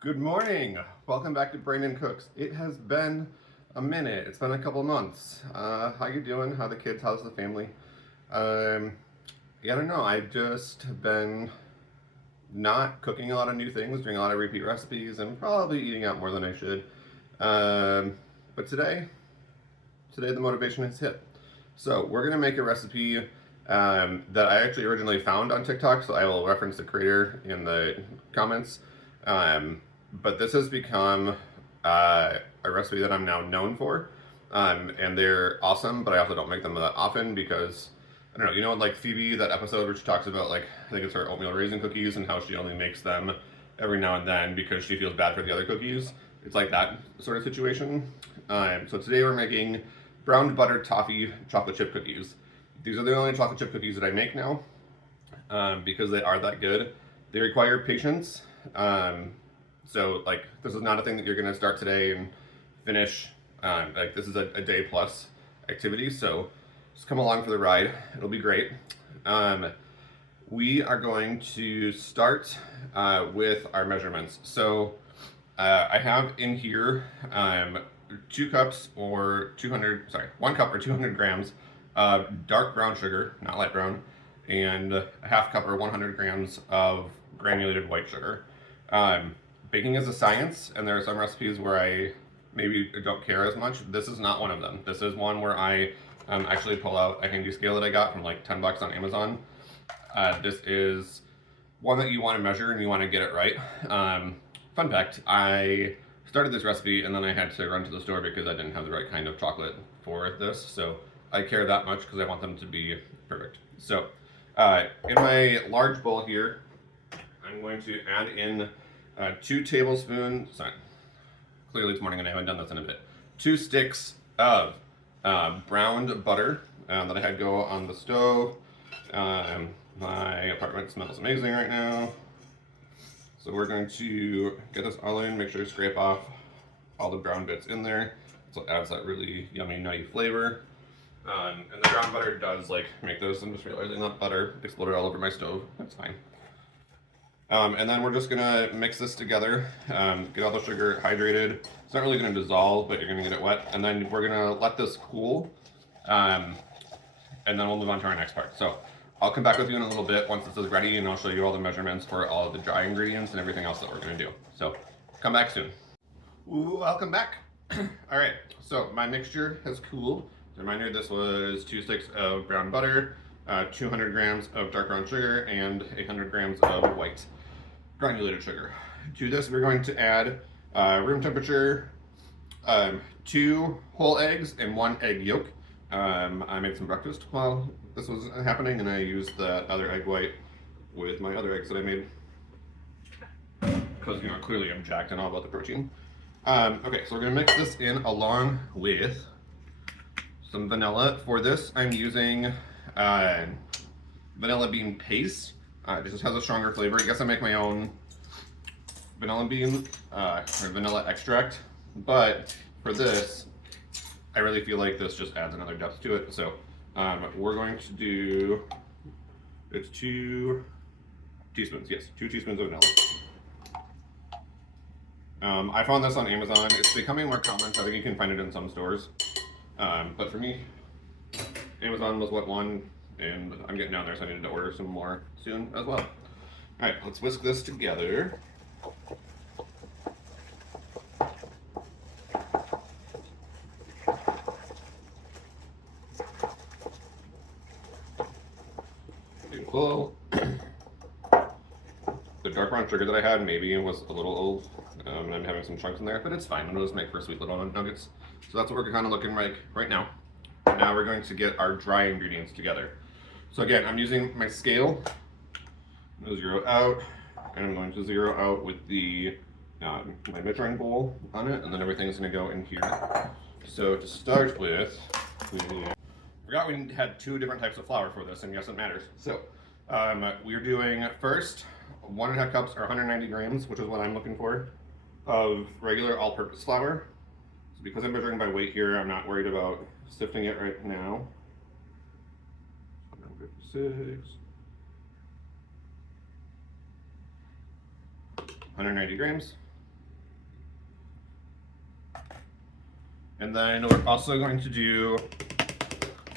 Good morning. Welcome back to Brandon Cooks. It has been a minute. It's been a couple months. How you doing? How the kids? How's the family? Yeah, I don't know. I've just been not cooking a lot of new things, doing a lot of repeat recipes, and probably eating out more than I should. But today the motivation has hit. So we're gonna make a recipe that I actually originally found on TikTok. So I will reference the creator in the comments. But this has become a recipe that I'm now known for, and they're awesome. But I also don't make them that often because I don't know. You know, like Phoebe, that episode where she talks about like I think it's her oatmeal raisin cookies and how she only makes them every now and then because she feels bad for the other cookies. It's like that sort of situation. So today we're making brown butter toffee chocolate chip cookies. These are the only chocolate chip cookies that I make now because they are that good. They require patience. So like this is not a thing that you're gonna start today and finish. Like this is a day plus activity, so just come along for the ride. It'll be great. We are going to start with our measurements. So I have in here 2 cups or 1 cup or 200 grams of dark brown sugar, not light brown, and a half cup or 100 grams of granulated white sugar. Baking is a science, and there are some recipes where I maybe don't care as much. This is not one of them. This is one where I actually pull out a handy scale that I got from like 10 bucks on Amazon. This is one that you want to measure and you want to get it right. Fun fact, I started this recipe and then I had to run to the store because I didn't have the right kind of chocolate for this. So I care that much because I want them to be perfect. So in my large bowl here, I'm going to add in 2 tablespoons, clearly it's morning and I haven't done this in a bit, 2 sticks of browned butter that I had go on the stove. My apartment smells amazing right now. So we're going to get this all in, make sure to scrape off all the brown bits in there. So it adds that really yummy, nutty flavor. And the brown butter does like make this, I'm just realizing that butter exploded all over my stove. That's fine. And then we're just gonna mix this together, get all the sugar hydrated. It's not really gonna dissolve, but you're gonna get it wet. And then we're gonna let this cool, and then we'll move on to our next part. So I'll come back with you in a little bit once this is ready, and I'll show you all the measurements for all of the dry ingredients and everything else that we're gonna do. So come back soon. Ooh, welcome back. All right, so my mixture has cooled. As a reminder, this was 2 sticks of brown butter, 200 grams of dark brown sugar, and 800 grams of white granulated sugar. To this, we're going to add room temperature 2 whole eggs and 1 egg yolk. I made some breakfast while this was happening, and I used that other egg white with my other eggs that I made because, you know, clearly I'm jacked and all about the protein. Okay, so we're gonna mix this in along with some vanilla. For this, I'm using vanilla bean paste. It just has a stronger flavor. I guess I make my own vanilla bean or vanilla extract, but for this, I really feel like this just adds another depth to it. So we're going to do, it's 2 teaspoons, yes, 2 teaspoons of vanilla. I found this on Amazon. It's becoming more common, so I think you can find it in some stores. But for me, Amazon was what won, and I'm getting down there, so I needed to order some more soon as well. All right, let's whisk this together. Beautiful. The dark brown sugar that I had maybe was a little old, and I'm having some chunks in there, but it's fine. I'll just make for sweet little nuggets. So that's what we're kind of looking like right now. Now we're going to get our dry ingredients together. So again, I'm using my scale. I'm going to zero out, and I'm going to zero out with the my measuring bowl on it, and then everything's going to go in here. So to start with, I forgot we had 2 different types of flour for this, and yes, it matters. So we're doing first 1.5 cups or 190 grams, which is what I'm looking for, of regular all-purpose flour. So because I'm measuring by weight here, I'm not worried about sifting it right now. 156. 190 grams. And then we're also going to do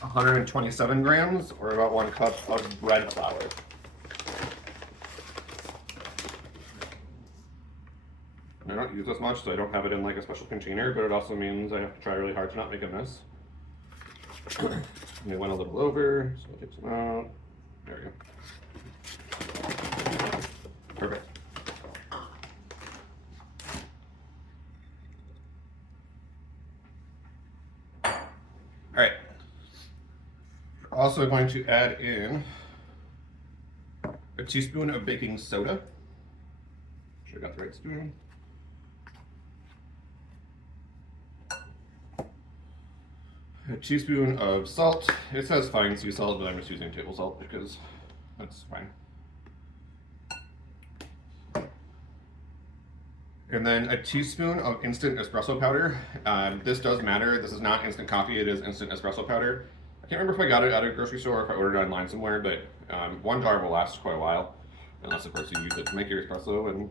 127 grams, or about 1 cup of bread flour. I don't use this much, so I don't have it in like a special container, but it also means I have to try really hard to not make a mess. And it went a little over, so I'll take some out. There we go. Perfect. All right. We're also going to add in a teaspoon of baking soda. Make sure I got the right spoon. A teaspoon of salt. It says fine sea salt, but I'm just using table salt because that's fine. And then a teaspoon of instant espresso powder. This does matter. This is not instant coffee, it is instant espresso powder. I can't remember if I got it at a grocery store or if I ordered it online somewhere, but 1 jar will last quite a while. Unless, of course, you use it to make your espresso, and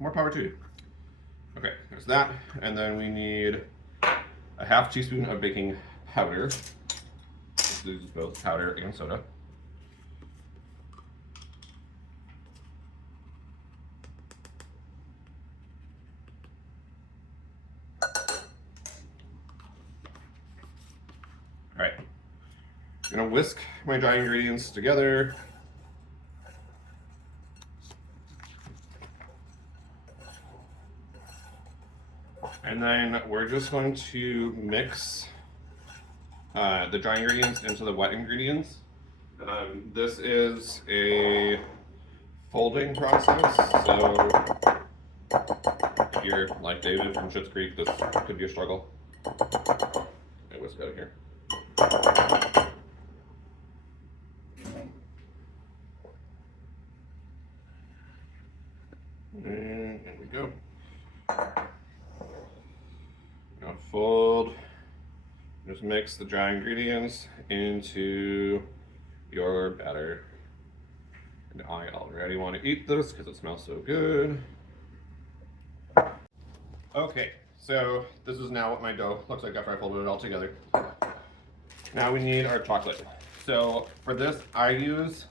more power to you. Okay, there's that. And then we need a half teaspoon of baking powder. This is both powder and soda. Alright, I'm gonna whisk my dry ingredients together. And then we're just going to mix the dry ingredients into the wet ingredients. This is a folding process, so if you're like David from Schitt's Creek, this could be a struggle. Okay, whisk out of here. And here we go. Now fold. Just mix the dry ingredients into your batter. And I already want to eat this because it smells so good. Okay, so this is now what my dough looks like after I folded it all together. Now we need our chocolate. So for this, I use,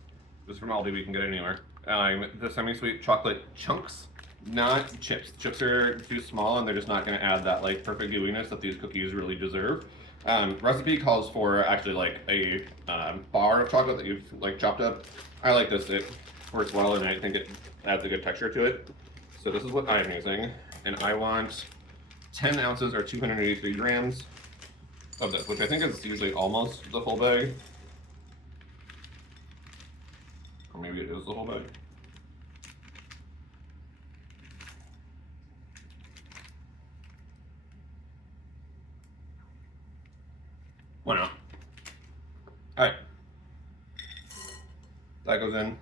this from Aldi, we can get it anywhere, the semi-sweet chocolate chunks, not chips. Chips are too small and they're just not going to add that like perfect gooiness that these cookies really deserve. Recipe calls for actually like a bar of chocolate that you've like chopped up. I like this, it works well and I think it adds a good texture to it. So this is what I'm using, and I want 10 ounces or 283 grams of this, which I think is usually almost the full bag. Or maybe it is the whole bag. Why not? Alright. That goes in.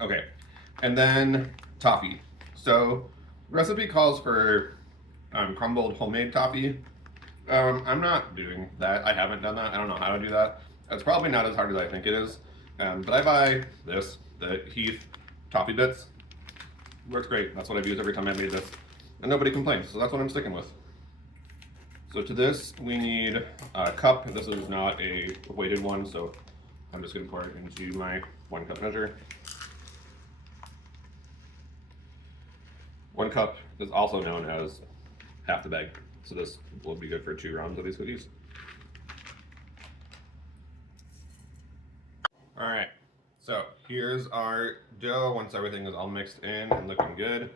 Okay. And then toffee. So recipe calls for crumbled homemade toffee. I'm not doing that. I haven't done that. I don't know how to do that. It's probably not as hard as I think it is. But I buy this, the Heath toffee bits. Works great. That's what I've used every time I made this. And nobody complains, so that's what I'm sticking with. So to this, we need a cup. This is not a weighted one, so I'm just going to pour it into my 1 cup measure. 1 cup is also known as half the bag, so this will be good for 2 rounds of these cookies. All right, so here's our dough once everything is all mixed in and looking good.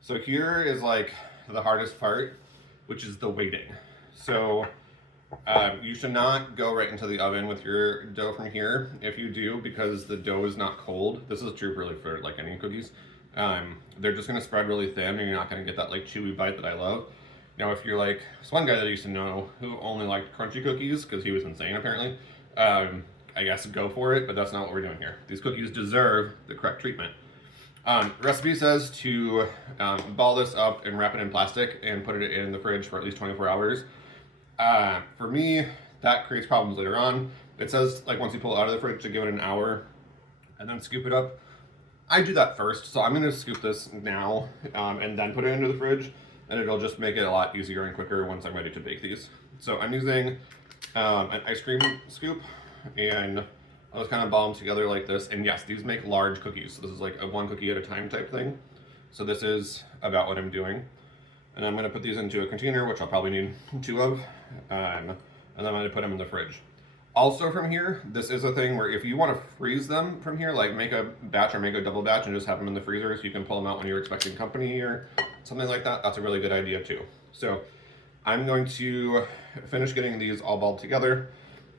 So here is like the hardest part, which is the weighting. So you should not go right into the oven with your dough from here. If you do, because the dough is not cold, this is true really for like any cookies, they're just gonna spread really thin and you're not gonna get that like chewy bite that I love. Now if you're like, this one guy that I used to know who only liked crunchy cookies because he was insane apparently, I guess go for it, but that's not what we're doing here. These cookies deserve the correct treatment. Recipe says to ball this up and wrap it in plastic and put it in the fridge for at least 24 hours. For me, that creates problems later on. It says like once you pull it out of the fridge to give it an hour and then scoop it up. I do that first, so I'm going to scoop this now and then put it into the fridge, and it'll just make it a lot easier and quicker once I'm ready to bake these. So I'm using an ice cream scoop, and I'll just kind of ball them together like this. And yes, these make large cookies. So this is like a one cookie at a time type thing. So this is about what I'm doing. And I'm going to put these into a container, which I'll probably need 2 of, and then I'm going to put them in the fridge. Also from here, this is a thing where if you want to freeze them from here, like make a batch or make a double batch and just have them in the freezer so you can pull them out when you're expecting company or something like that, that's a really good idea too. So I'm going to finish getting these all balled together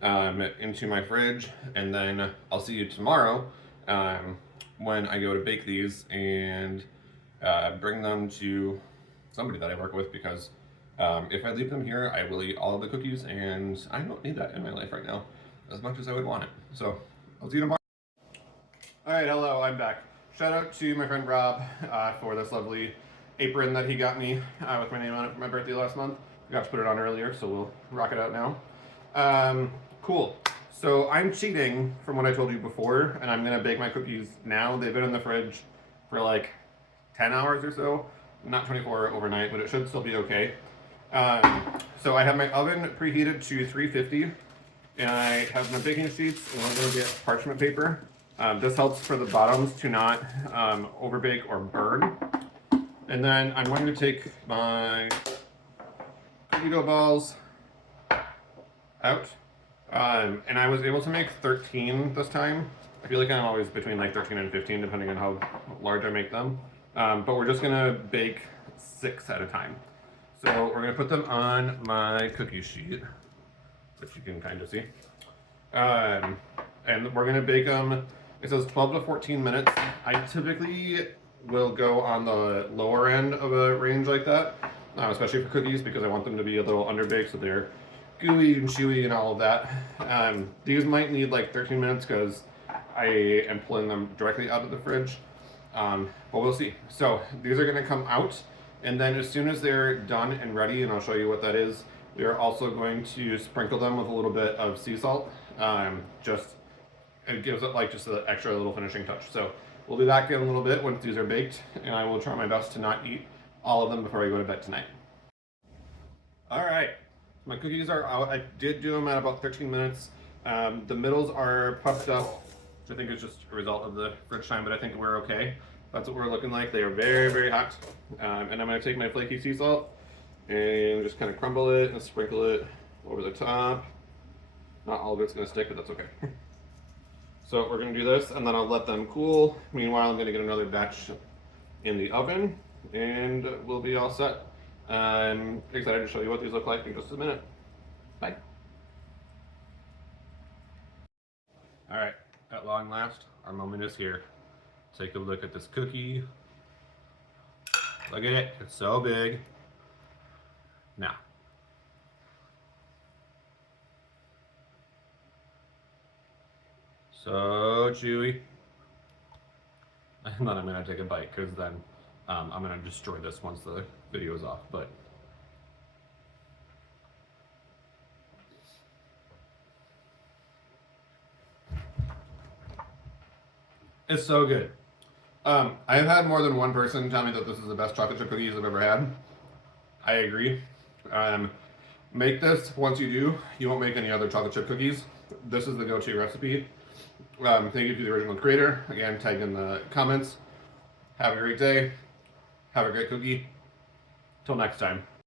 into my fridge, and then I'll see you tomorrow when I go to bake these and bring them to somebody that I work with, because if I leave them here, I will eat all of the cookies, and I don't need that in my life right now as much as I would want it. So I'll see you tomorrow. All right, hello, I'm back. Shout out to my friend Rob for this lovely apron that he got me with my name on it for my birthday last month. I got to put it on earlier, so we'll rock it out now. Cool. So I'm cheating from what I told you before, and I'm gonna bake my cookies now. They've been in the fridge for like 10 hours or so. Not 24 overnight, but it should still be okay. So I have my oven preheated to 350, and I have my baking sheets, and I'm gonna get parchment paper. This helps for the bottoms to not overbake or burn. And then I'm going to take my cookie dough balls out. And I was able to make 13 this time. I feel like I'm always between like 13 and 15 depending on how large I make them. But we're just gonna bake 6 at a time. So we're gonna put them on my cookie sheet, which you can kind of see. And we're gonna bake them, it says 12 to 14 minutes. I typically will go on the lower end of a range like that, especially for cookies, because I want them to be a little underbaked so they're gooey and chewy and all of that. These might need like 13 minutes because I am pulling them directly out of the fridge, but we'll see. So these are gonna come out, and then as soon as they're done and ready, and I'll show you what that is, we are also going to sprinkle them with a little bit of sea salt. It gives it like just an extra little finishing touch. So we'll be back in a little bit once these are baked, and I will try my best to not eat all of them before I go to bed tonight. All right, my cookies are out. I did do them at about 13 minutes. The middles are puffed up, which I think is just a result of the fridge time, but I think we're okay. That's what we're looking like. They are very, very hot. And I'm gonna take my flaky sea salt and just kind of crumble it and sprinkle it over the top. Not all of it's gonna stick, but that's okay. So we're gonna do this, and then I'll let them cool. Meanwhile, I'm gonna get another batch in the oven, and we'll be all set. I'm excited to show you what these look like in just a minute. Bye. All right, at long last, our moment is here. Take a look at this cookie. Look at it, it's so big. Now, so chewy. And then I'm gonna take a bite, because then I'm gonna destroy this once the video is off, but it's so good. I've had more than one person tell me that this is the best chocolate chip cookies I've ever had. I agree. Make this. Once you do, you won't make any other chocolate chip cookies. This is the go-to recipe. Thank you to the original creator. Again, tag in the comments. Have a great day. Have a great cookie. Till next time.